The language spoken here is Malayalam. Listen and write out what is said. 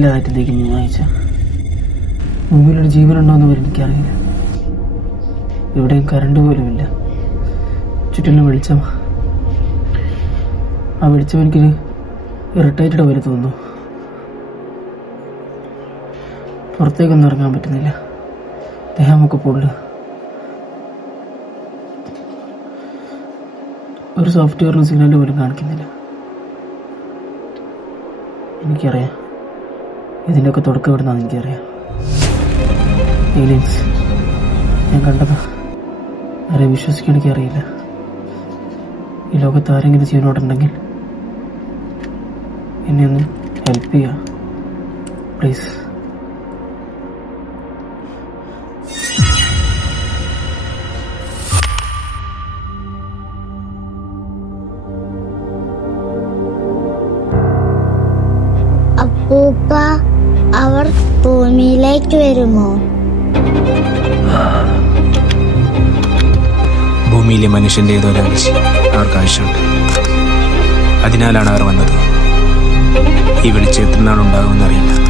ജീവനില്ലാതായിട്ടേക്ക് നീ വായിച്ച ഭൂമിയിലൊരു ജീവനുണ്ടോയെന്ന് പോലും എനിക്കറിയില്ല. എവിടെയും കറണ്ട് പോലുമില്ല. ചുറ്റിലും വെളിച്ചം. ആ വെളിച്ചം എനിക്കൊരു ഇറിറ്റേറ്റഡ് പോലെ തോന്നുന്നു. പുറത്തേക്കൊന്നും ഇറങ്ങാൻ പറ്റുന്നില്ല. ദേഹമൊക്കെ പൊള്ളുക. ഒരു സോഫ്റ്റ്വെയറിലും സിഗ്നൽ പോലും കാണിക്കുന്നില്ല. എനിക്കറിയാം ഇതിൻ്റെയൊക്കെ തുടക്കം എവിടുന്നാണെന്ന് എനിക്കറിയാം. ഏലിയൻസ് ഞാൻ കണ്ടതാ. ആരെയും വിശ്വസിക്കാൻ എനിക്കറിയില്ല. ഈ ലോകത്ത് ആരെങ്കിലും ജീവനോടുണ്ടെങ്കിൽ എന്നെ ഒന്ന് ഹെൽപ്പ് ചെയ്യുക പ്ലീസ്. അപ്പൂപ്പ, അവർ ഭൂമിയിലേക്ക് വരുമോ? ഭൂമിയിലെ മനുഷ്യന്റെ ഏതോ രഹസ്യം അവർക്ക് ആവശ്യമുണ്ട്. അതിനാലാണ് അവർ വന്നത്. ഈ വെളിച്ചം എത്ര നാളുണ്ടാകുമെന്നറിയില്ല.